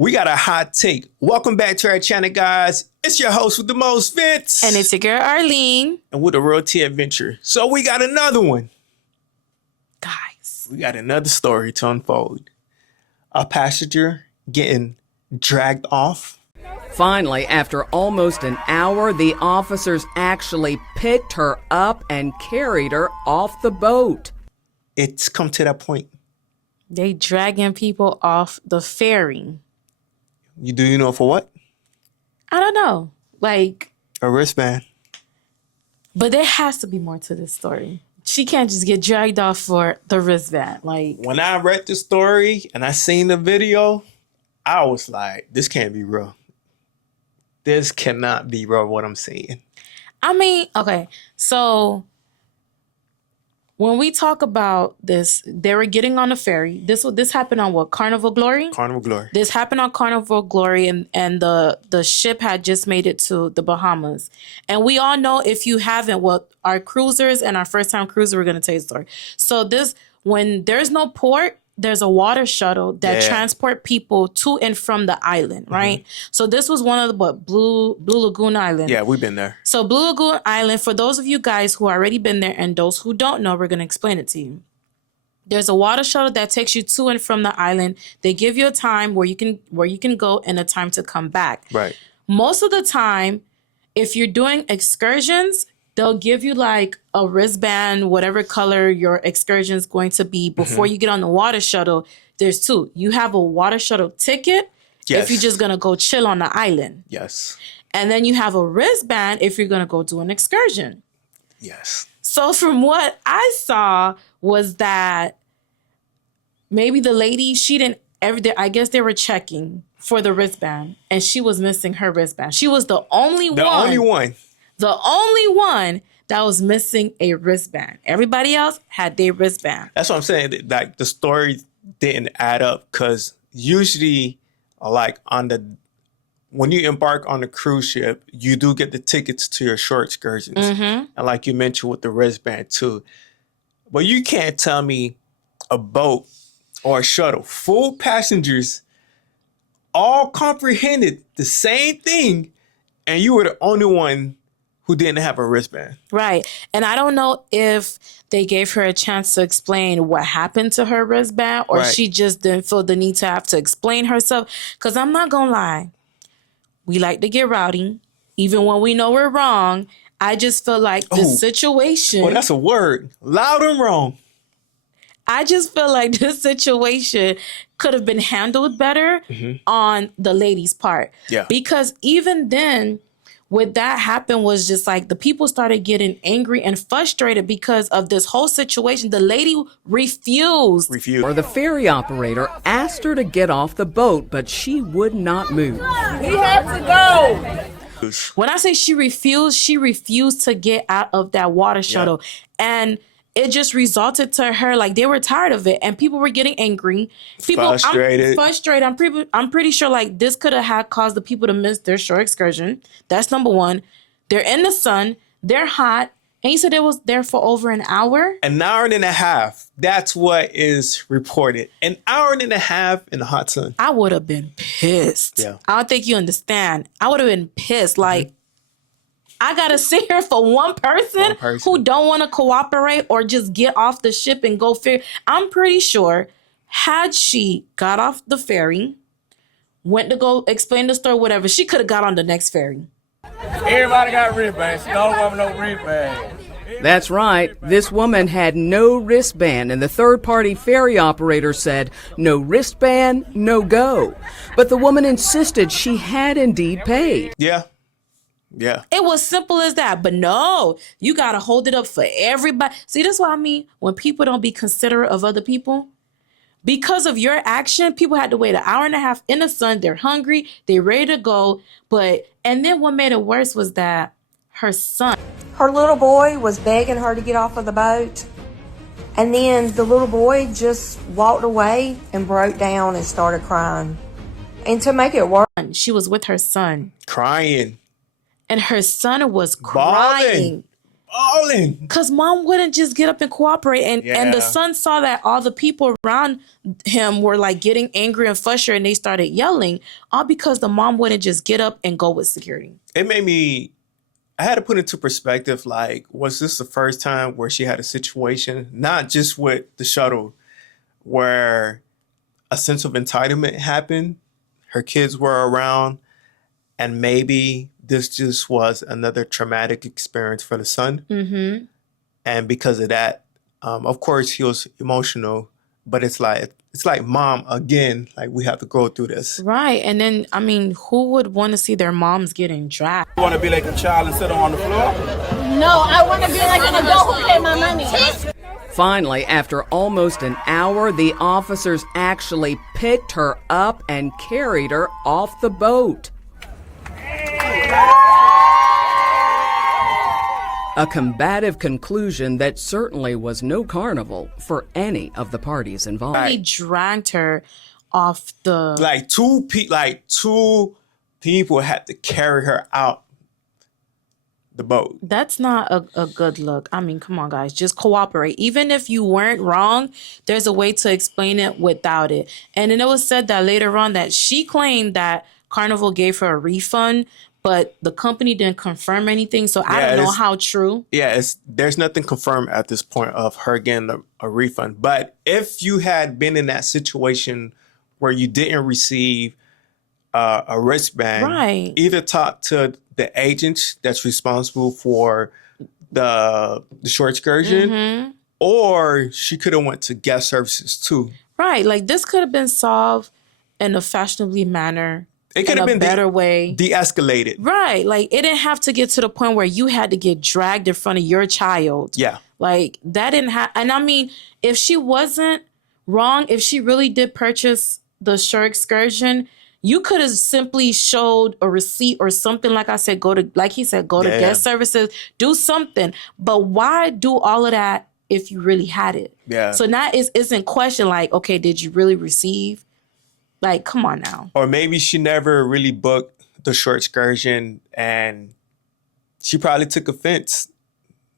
We got a hot take. Welcome back to our channel, guys. It's your host with the most, Vince. And it's your girl, Arlene. And with a real tea adventure. So we got another one. Guys. We got another story to unfold. A passenger getting dragged off. Finally, after almost an hour, the officers actually picked her up and carried her off the boat. It's come to that point. They dragging people off the ferry. Do you know for what? I don't know. Like, a wristband. But there has to be more to this story. She can't just get dragged off for the wristband. Like, when I read the story and I seen the video, I was like, this can't be real. This cannot be real, what I'm saying. I mean, okay, so when we talk about this, they were getting on the ferry. This happened on what? Carnival Glory? Carnival Glory. This happened on Carnival Glory, and the ship had just made it to the Bahamas. And we all know, if you haven't, well, our cruisers and our first-time cruiser, we're going to tell you the story. So when there's no port, there's a water shuttle that transport people to and from the island, right? Mm-hmm. So this was one of the Blue Lagoon Island. Yeah, we've been there. So Blue Lagoon Island, for those of you guys who already been there and those who don't know, we're going to explain it to you. There's a water shuttle that takes you to and from the island. They give you a time where you can go and a time to come back. Right. Most of the time, if you're doing excursions, they'll give you like a wristband, whatever color your excursion is going to be before you get on the water shuttle. There's two. You have a water shuttle ticket if you're just going to go chill on the island. Yes. And then you have a wristband if you're going to go do an excursion. Yes. So from what I saw was that maybe the lady, I guess they were checking for the wristband and she was missing her wristband. She was the only one that was missing a wristband. Everybody else had their wristband. That's what I'm saying. Like, the story didn't add up, because usually, like, when you embark on a cruise ship, you do get the tickets to your short excursions. Mm-hmm. And like you mentioned with the wristband too. But you can't tell me a boat or a shuttle, full passengers, all comprehended the same thing, and you were the only one who didn't have a wristband. Right. And I don't know if they gave her a chance to explain what happened to her wristband, or she just didn't feel the need to have to explain herself. Because I'm not going to lie. We like to get rowdy, even when we know we're wrong. I just feel like this situation... Oh, that's a word. Loud and wrong. I just feel like this situation could have been handled better on the lady's part. Yeah. Because even then, what that happened was just like the people started getting angry and frustrated because of this whole situation. The lady refused. Or the ferry operator asked her to get off the boat, but she would not move. We have to go. When I say she refused to get out of that water shuttle. And it just resulted to her, like, they were tired of it and people were getting angry. Frustrated. I'm pretty sure like this could have caused the people to miss their short excursion. That's number one. They're in the sun. They're hot. And you said it was there for over an hour? An hour and a half. That's what is reported. An hour and a half in the hot sun. I would have been pissed. Yeah. I don't think you understand. I would have been pissed. Like, I got to sit here for one person who don't want to cooperate or just get off the ship and go ferry. I'm pretty sure had she got off the ferry, went to go explain the story, whatever, she could have got on the next ferry. Everybody got wristbands. She don't want no wristband. That's right. This woman had no wristband, and the third-party ferry operator said, no wristband, no go. But the woman insisted she had indeed paid. Yeah. Yeah. It was simple as that. But no, you got to hold it up for everybody. See, that's what I mean when people don't be considerate of other people. Because of your action, people had to wait an hour and a half in the sun. They're hungry. They're ready to go. And then what made it worse was that her son. Her little boy was begging her to get off of the boat. And then the little boy just walked away and broke down and started crying. And to make it worse, she was with her son. Crying. And her son was crying. Falling. Because mom wouldn't just get up and cooperate. And the son saw that all the people around him were like getting angry and frustrated and they started yelling, all because the mom wouldn't just get up and go with security. It made me, I had to put into perspective, like, was this the first time where she had a situation, not just with the shuttle, where a sense of entitlement happened, her kids were around, and maybe this just was another traumatic experience for the son. Mm-hmm. And because of that, of course, he was emotional, but it's like, mom, again, like, we have to go through this. Right. And then, I mean, who would want to see their moms getting dragged? You want to be like a child and sit on the floor? No, I want to be like an adult who paid my money. Finally, after almost an hour, the officers actually picked her up and carried her off the boat. A combative conclusion that certainly was no carnival for any of the parties involved. He dragged her off the... Like two people had to carry her out the boat. That's not a good look. I mean, come on, guys. Just cooperate. Even if you weren't wrong, there's a way to explain it without it. And then it was said that later on that she claimed that Carnival gave her a refund, but the company didn't confirm anything. So I don't know how true. Yeah, there's nothing confirmed at this point of her getting a refund. But if you had been in that situation where you didn't receive a wristband, right, either talk to the agent that's responsible for the short excursion, or she could have went to guest services too. Right, like this could have been solved in a fashionably manner. It could have been better way. De-escalated. Right. Like it didn't have to get to the point where you had to get dragged in front of your child. Yeah. Like that didn't happen. And I mean, if she wasn't wrong, if she really did purchase the shore excursion, you could have simply showed a receipt or something. Like I said, like he said, go to guest services, do something. But why do all of that if you really had it? Yeah. So now it's in question, like, okay, did you really receive? Like, come on now. Or maybe she never really booked the short excursion and she probably took offense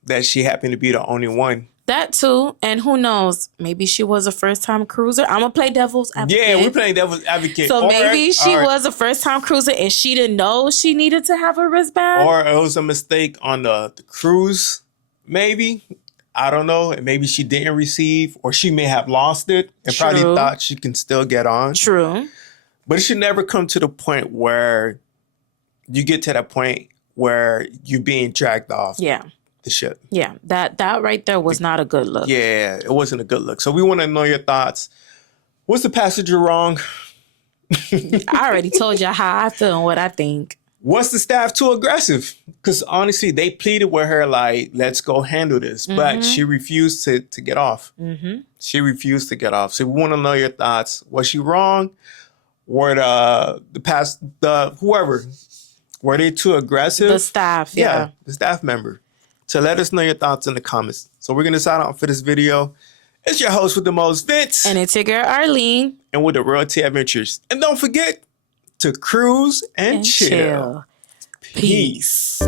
that she happened to be the only one. That too. And who knows? Maybe she was a first-time cruiser. I'm going to play devil's advocate. Yeah, we're playing devil's advocate. So maybe she was a first-time cruiser and she didn't know she needed to have a wristband. Or it was a mistake on the cruise, maybe. I don't know. And maybe she didn't receive, or she may have lost it and probably thought she can still get on. True. But it should never come to the point where you get to that point where you're being dragged off the ship. Yeah, that right there was not a good look. Yeah, it wasn't a good look. So we want to know your thoughts. Was the passenger wrong? I already told you how I feel and what I think. Was the staff too aggressive? Because honestly, they pleaded with her like, let's go handle this. But she refused to get off. She refused to get off. So we want to know your thoughts. Was she wrong? Were whoever, were they too aggressive? The staff, yeah. The staff member. So let us know your thoughts in the comments. So we're going to sign off for this video. It's your host with the most, Vince. And it's your girl, Arlene. And with the Real Tea Adventures. And don't forget to cruise and chill. Peace.